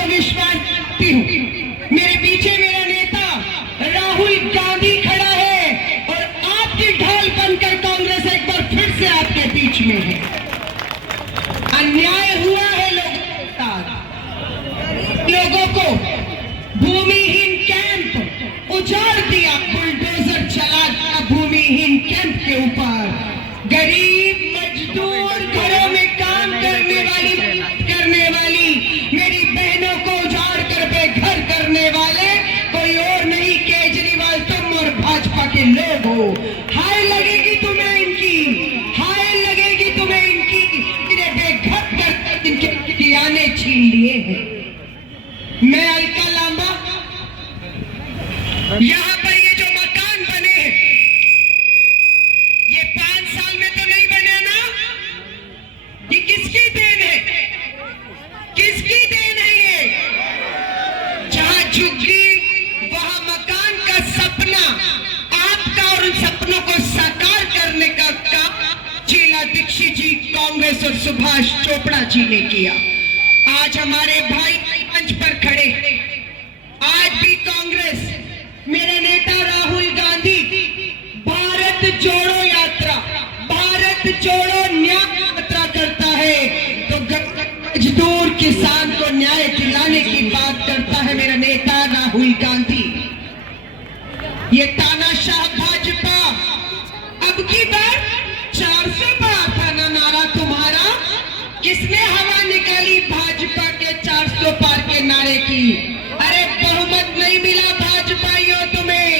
आपको विश्वास देती हूँ। मेरे पीछे मेरा नेता राहुल गांधी खड़ा है और आपकी ढाल बनकर कांग्रेस एक बार फिर से आपके बीच में है। अन्याय हुआ है लोगों के साथ, लोगों को भूमिहीन कैंप उजाड़ दिया, बुलडोजर चला दिया भूमिहीन कैंप के ऊपर। गरीब मजदूर घरों में काम करने वाली मेरी बहनों को उजाड़ कर बेघर करने वाले कोई और नहीं, केजरीवाल तुम और भाजपा के लोग हो। हाय लगेगी तुम्हें इनकी, हाय लगेगी तुम्हें इनकी, इन्हें बेघर कर इनके खियाने छीन लिए हैं। मैं अलका लांबा, यहां पर ये जो मकान बने हैं ये 5 साल में तो नहीं बने ना, ये किसकी देन है, किसकी देन है? ये जहां झुग्गी वहां मकान का सपना आपका और उन सपनों को साकार करने का काम शीला दीक्षित जी, कांग्रेस और सुभाष चोपड़ा जी ने किया। आज हमारे भाई मंच पर खड़े, आज भी कांग्रेस, मेरे नेता राहुल गांधी भारत जोड़ो यात्रा, भारत जोड़ो न्याय यात्रा करता है तो मजदूर किसान को न्याय दिलाने की बात करता है मेरा नेता राहुल गांधी। ये तानाशाह भाजपा, अब की बार 400 पार था ना नारा तुम्हारा, किसने हवा निकाली भाजपा के 400 पार के नारे की? अरे बहुमत नहीं मिला भाजपाइयों तुम्हें,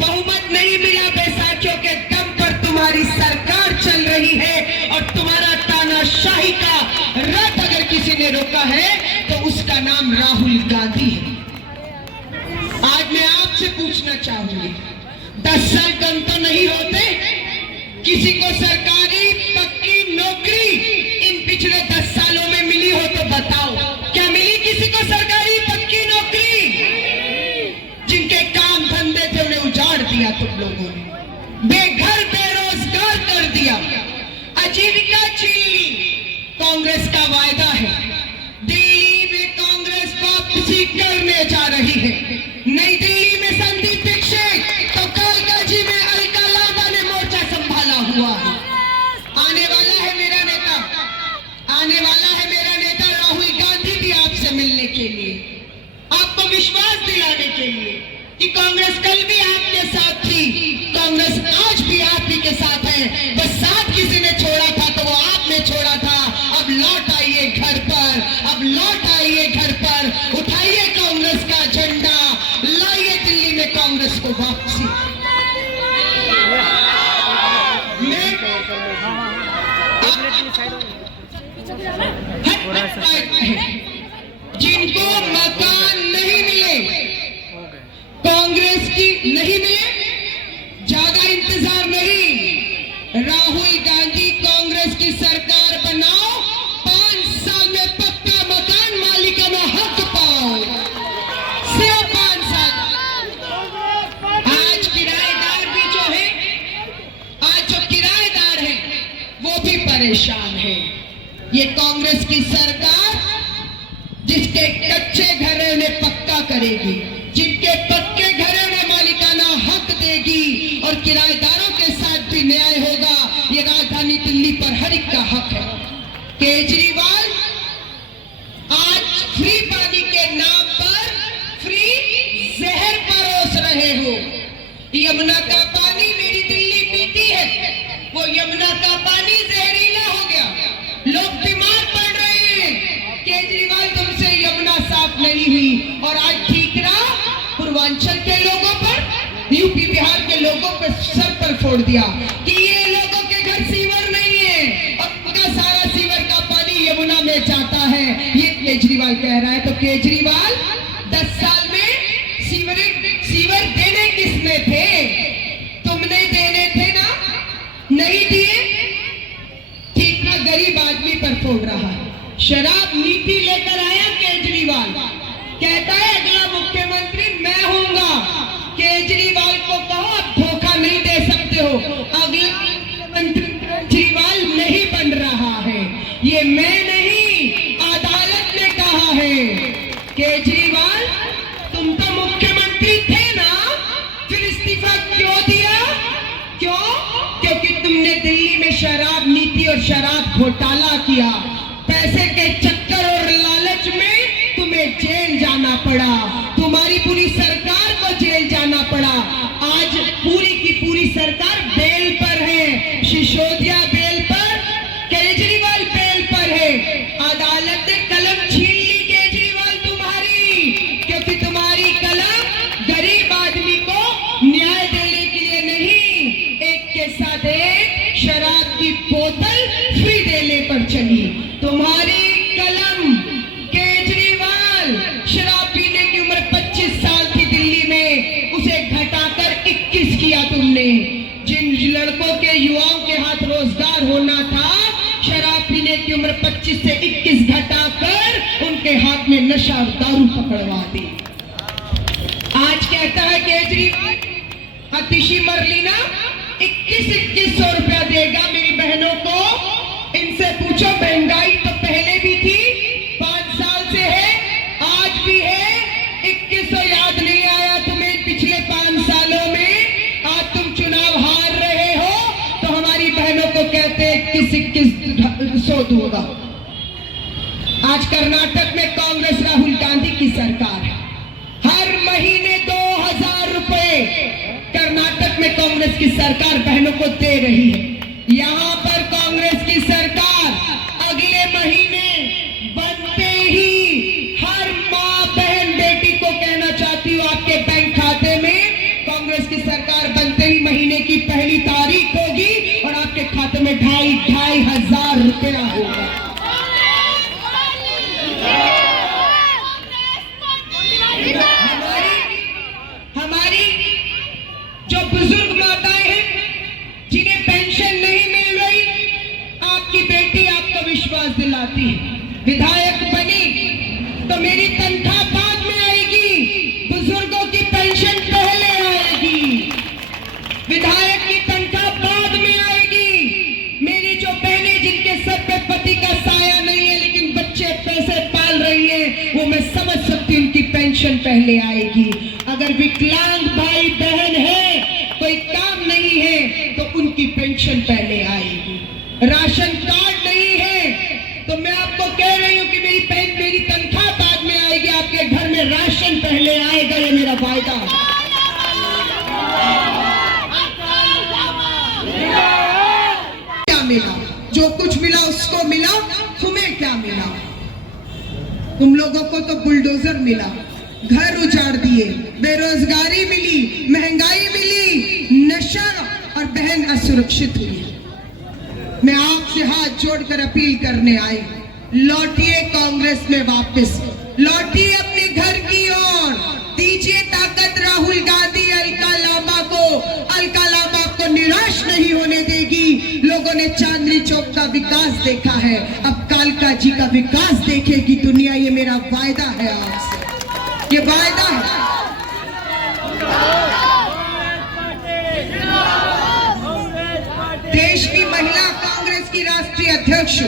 बहुमत नहीं मिला, बैसाखियों के दम पर तुम्हारी सरकार चल रही है और तुम्हारा तानाशाही का रथ अगर किसी ने रोका है तो उसका नाम राहुल गांधी है। आज मैं आपसे पूछना चाहूंगी, 10 साल कम तो नहीं होते? किसी को सरकारी पक्की नौकरी इन पिछले 10 सालों में मिली हो तो बताओ, क्या मिली किसी को सरकारी पक्की नौकरी? जिनके काम धंधे थे उन्हें उजाड़ दिया तुम लोगों ने, बेघर बेरोजगार कर दिया, आजीविका छीन ली। कांग्रेस का वायदा है, दिल्ली में कांग्रेस वापसी करने जा रही है, नई दिल्ली में संदीप दीक्षित, तो कालकाजी में अलका लांबा ने मोर्चा संभाला हुआ है। आने वाला है मेरा नेता, आने वाला है मेरा नेता राहुल गांधी भी आपसे मिलने के लिए, आपको विश्वास दिलाने के लिए कि कांग्रेस कल भी आपके साथ थी, कांग्रेस आज भी आप ही के साथ है। बस साथ किसी ने छोड़ा था तो वो आपने छोड़ा था। अब लौट आइए घर पर, अब लौट आइए घर पर, उठाइए कांग्रेस का झंडा, लाइए दिल्ली में कांग्रेस को वापसी। जिनको मकान नहीं मिले, कांग्रेस की नहीं मिले, ज्यादा इंतजार नहीं, राहुल गांधी कांग्रेस की सरकार बनाओ, 5 साल में पक्का मकान मालिकाना हक पाओ, सिर्फ 5 साल। आज किराएदार भी जो है, आज जो किराएदार है वो भी परेशान है। ये कांग्रेस की सरकार जिसके कच्चे घर है उन्हें पक्का करेगी, जिनके पक्के घर है उन्हें मालिकाना हक देगी और किराएदारों के साथ भी न्याय होगा। ये राजधानी दिल्ली पर हर एक का हक है। केजरीवाल आज फ्री पानी के नाम पर फ्री जहर परोस रहे हो। यमुना का पानी मेरी दिल्ली पीती है, वो यमुना का पानी जहरीला हो गया, लोग बीमार पड़ रहे हैं। केजरीवाल तुमसे यमुना साफ नहीं हुई और आज ठीक रहा पूर्वांचल के लोगों पर, यूपी बिहार के लोगों पर सर पर फोड़ दिया कि ये लोगों के घर सीवर नहीं है और उनका सारा सीवर का पानी यमुना में जाता है। ये केजरीवाल कह रहा है। तो केजरीवाल 10 साल में सीवर देने किसने थे? तुमने देने थे ना, नहीं दिए, ठीक ना, गरीब आदमी पर फोड़ रहा है। शराब नीति लेकर आया केजरीवाल, कहता है अगला मुख्यमंत्री मैं हूंगा। केजरीवाल को कहो आप धोखा नहीं दे सकते हो, अगला मुख्यमंत्री केजरीवाल नहीं बन रहा है। ये मैं नहीं, अदालत ने कहा है, केजरीवाल, तुम तो मुख्यमंत्री थे ना, फिर इस्तीफा क्यों दिया? क्यों? क्योंकि तुमने दिल्ली में शराब नीति और शराब घोटाला किया। पैसे के चक्कर और लालच में तुम्हें जेल जाना पड़ा, तुम्हारी पूरी सरकार को जेल जाना पड़ा। आज पूरी की पूरी सरकार बेल पर है, सिसोदिया बेल पर, केजरीवाल बेल पर है। अदालत ने कलम छीन ली केजरीवाल तुम्हारी, क्योंकि तुम्हारी कलम गरीब आदमी को न्याय देने के लिए नहीं, एक के साथ एक शराब की बोतल फ्री देने पर चली। तुम्हारी कलम केजरीवाल, शराब पीने की उम्र 25 साल थी दिल्ली में, उसे घटाकर 21 किया तुमने। जिन लड़कों के युवाओं के हाथ रोजगार होना था, शराब पीने की उम्र 25 से 21 घटाकर उनके हाथ में नशा और दारू पकड़वा दी। आज कहता है केजरीवाल, अतिशी मरलीना 2100 रुपया देगा मेरी बहनों को। इनसे पूछो, महंगाई तो पहले भी थी, 5 साल से है, आज भी है। 2100 याद नहीं आया तुम्हें पिछले 5 सालों में? आज तुम चुनाव हार रहे हो तो हमारी बहनों को कहते 2100 दूंगा। आज कर्नाटक में कांग्रेस राहुल गांधी की सरकार है, हर महीने 2000 रुपए कर्नाटक में कांग्रेस की सरकार बहनों को दे रही है। यहां पर कांग्रेस की सरकार अगले महीने बनते ही हर मां बहन बेटी को कहना चाहती हूं, आपके बैंक खाते में कांग्रेस की सरकार बनते ही महीने की पहली तारीख होगी और आपके खाते में 2500 रुपया होगा। हमारी जो बुजुर्ग माताएं हैं जिन्हें पेंशन नहीं मिल रही, आपकी बेटी आपको विश्वास दिलाती है, विधायक बनी तो मेरी तनख्वाह बाद में आएगी, बुजुर्गों की पेंशन पहले आएगी, विधायक की तनख्वाह बाद में आएगी। मेरी जो बहनें जिनके सर पे पति का साया नहीं है लेकिन बच्चे पैसे पाल रही है, वो मैं समझ सकती हूँ, उनकी पेंशन पहले आएगी। अगर विकलांग भाई बहन है, कोई काम नहीं है तो उनकी पेंशन पहले आएगी। राशन कार्ड नहीं है तो मैं आपको कह रही हूं कि मेरी तनख्वाह बाद में आएगी, आपके घर में राशन पहले आएगा, ये मेरा वायदा है। क्या मिला? जो कुछ मिला उसको मिला, तुम्हें क्या मिला? तुम लोगों को तो बुलडोजर मिला, घर उजाड़ दिए, बेरोजगारी मिली, महंगाई मिली, नशा और बहन असुरक्षित हुई। मैं आपसे हाथ जोड़कर अपील करने आई, लौटिए कांग्रेस में वापस, लौटिए अपने घर की ओर, दीजिए ताकत राहुल गांधी अलका लांबा को। अलका लांबा को निराश नहीं होने देगी। लोगों ने चांदनी चौक का विकास देखा है, अब कालका जी का विकास देखेगी दुनिया, ये मेरा वायदा है आपसे, ये वायदा है। देश की महिला कांग्रेस की राष्ट्रीय अध्यक्ष,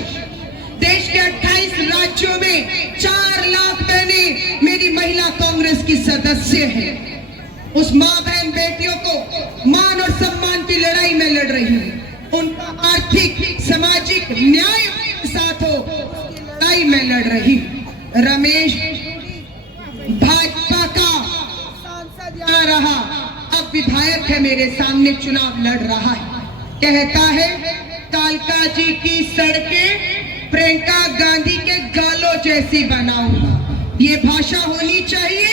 देश के 28 राज्यों में 4 लाख बहनें मेरी महिला कांग्रेस की सदस्य हैं। उस माँ बहन बेटियों को मान और सम्मान की लड़ाई में लड़ रही हूँ, उनका आर्थिक सामाजिक न्याय के साथ हो लड़ाई में लड़ रही हूँ। रमेश भाजपा का सांसद आ रहा, अब विधायक है, मेरे सामने चुनाव लड़ रहा है, कहता है कालका जी की सड़कें प्रियंका गांधी के गालों जैसी बनाऊंगा। ये भाषा होनी चाहिए,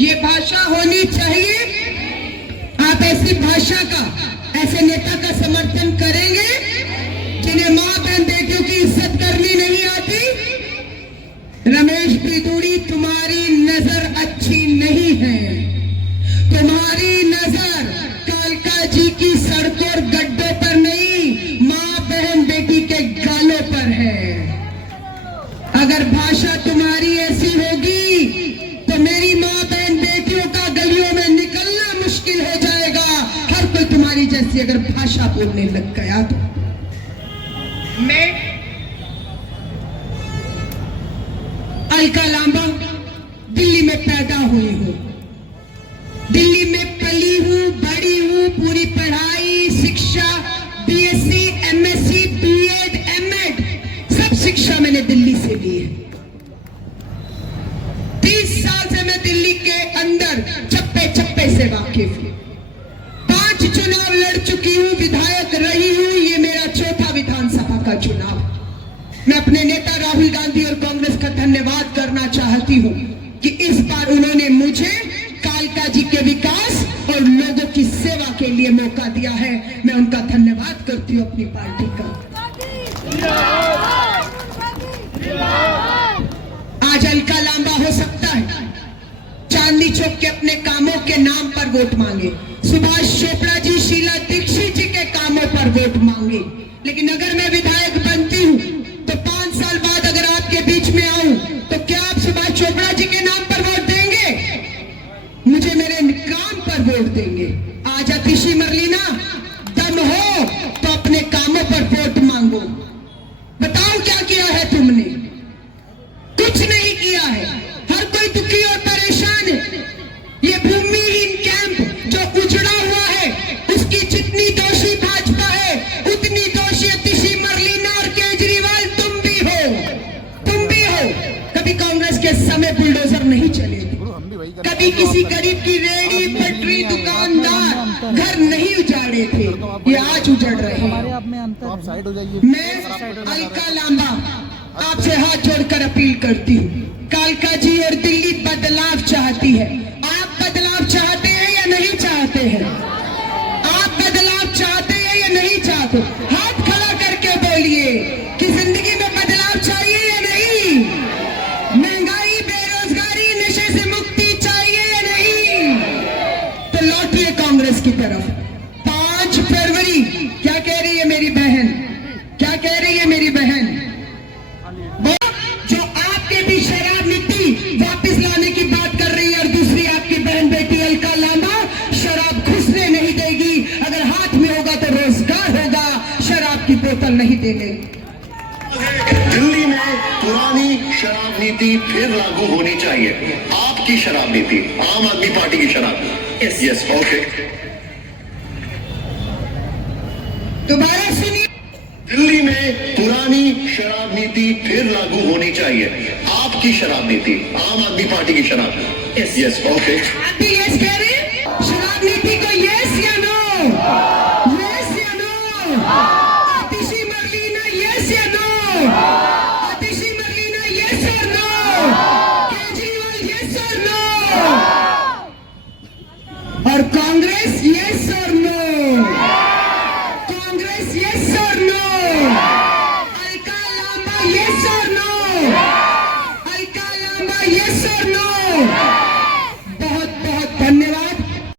ये भाषा होनी चाहिए। आप ऐसी भाषा का, ऐसे नेता का समर्थन करेंगे जिन्हें मां बहन बेटियों की इज्जत करनी नहीं आती? रमेश पिदूरी, तुम्हारी नजर अच्छी नहीं है, तुम्हारी नजर कालका जी की सड़कों और गड्ढों पर नहीं, मां बहन बेटी के गालों पर है। अगर भाषा तुम्हारी ऐसी होगी तो मेरी मां बहन बेटियों का गलियों में निकलना मुश्किल हो जाएगा। हर कोई तुम्हारी जैसी अगर भाषा बोलने लग गया तो। मैं अलका लांबा दिल्ली में पैदा हुई हूं, दिल्ली में पली हूं, बड़ी हूं, पूरी पढ़ाई शिक्षा बीएससी एमएससी बीएड एमएड सब शिक्षा मैंने दिल्ली से ली है। 30 साल से मैं दिल्ली के अंदर चप्पे चप्पे से वाकिफ हूं। 5 चुनाव लड़ चुकी हूं, विधायक रही हूं, ये मेरा चौथा विधानसभा का चुनाव। मैं अपने नेता राहुल गांधी और कांग्रेस का धन्यवाद करना चाहती हूं कि इस बार उन्होंने मुझे कालका जी के विकास और लोगों की सेवा के लिए मौका दिया है। मैं उनका धन्यवाद करती हूं अपनी पार्टी का। आज अलका लांबा हो सकता है चांदनी चौक के अपने कामों के नाम पर वोट मांगे, सुभाष चोपड़ा जी शीला दीक्षित जी के कामों पर वोट मांगे, लेकिन अगर मैं विधायक बनती हूं तो 5 साल बाद अगर आपके बीच में आऊं तो क्या आप सुभाष चोपड़ा जी के नाम पर वोट देंगे? मुझे मेरे काम पर वोट देंगे। आज अतिशी मरलीना दम हो तो अपने कामों पर वोट मांगो। बताओ क्या किया है तुमने? कुछ नहीं किया है। हर कोई दुखी और परेशान है। ये भूमिहीन कैंप जो उजड़ा हुआ है उसकी जितनी दोषी भाजपा है उतनी दोषी अतिशी मरलीना और केजरीवाल तुम भी हो। कभी कांग्रेस के समय बुलडोजर नहीं चले थे, कभी किसी गरीब की रेहड़ी पटरी दुकानदार घर नहीं उजाड़े थे, ये आज उजड़ रहे हैं। मैं अलका लांबा आपसे हाथ जोड़कर अपील करती हूँ, कालका जी और दिल्ली बदलाव चाहती है। आप बदलाव चाहते हैं या नहीं चाहते हैं? आप बदलाव चाहते हैं या नहीं चाहते? हाथ खड़ा करके बोलिए कि जिंदगी में बदलाव चाहिए या नहीं? महंगाई बेरोजगारी नशे से मुक्ति चाहिए या नहीं? तो लौटिए कांग्रेस की तरफ। 5 फरवरी क्या कह रही है मेरी बहन? क्या कह रही है मेरी बहन? जो आपके भी शराब नीति वापस लाने की बात कर रही है और दूसरी आपकी बहन बेटी अलका लांबा शराब घुसने नहीं देगी। अगर हाथ में होगा तो रोजगार होगा, शराब की बोतल नहीं देंगे। दिल्ली में पुरानी शराब नीति फिर लागू होनी चाहिए। आपकी शराब नीति, आम आदमी पार्टी की शराब। Yes okay. दोबारा सुनिए, दिल्ली में पुरानी शराब नीति फिर लागू होनी चाहिए। आपकी शराब नीति, आम आदमी पार्टी की शराब। Yes okay. आप भी यस कह रहे हैं? शराब नीति को यस या नो? यस या नो? अतिशी मरलीना यस या नो? अतिशी मरलीना यस और नो? केजरीवाल यस और नो? और कांग्रेस यस और नो?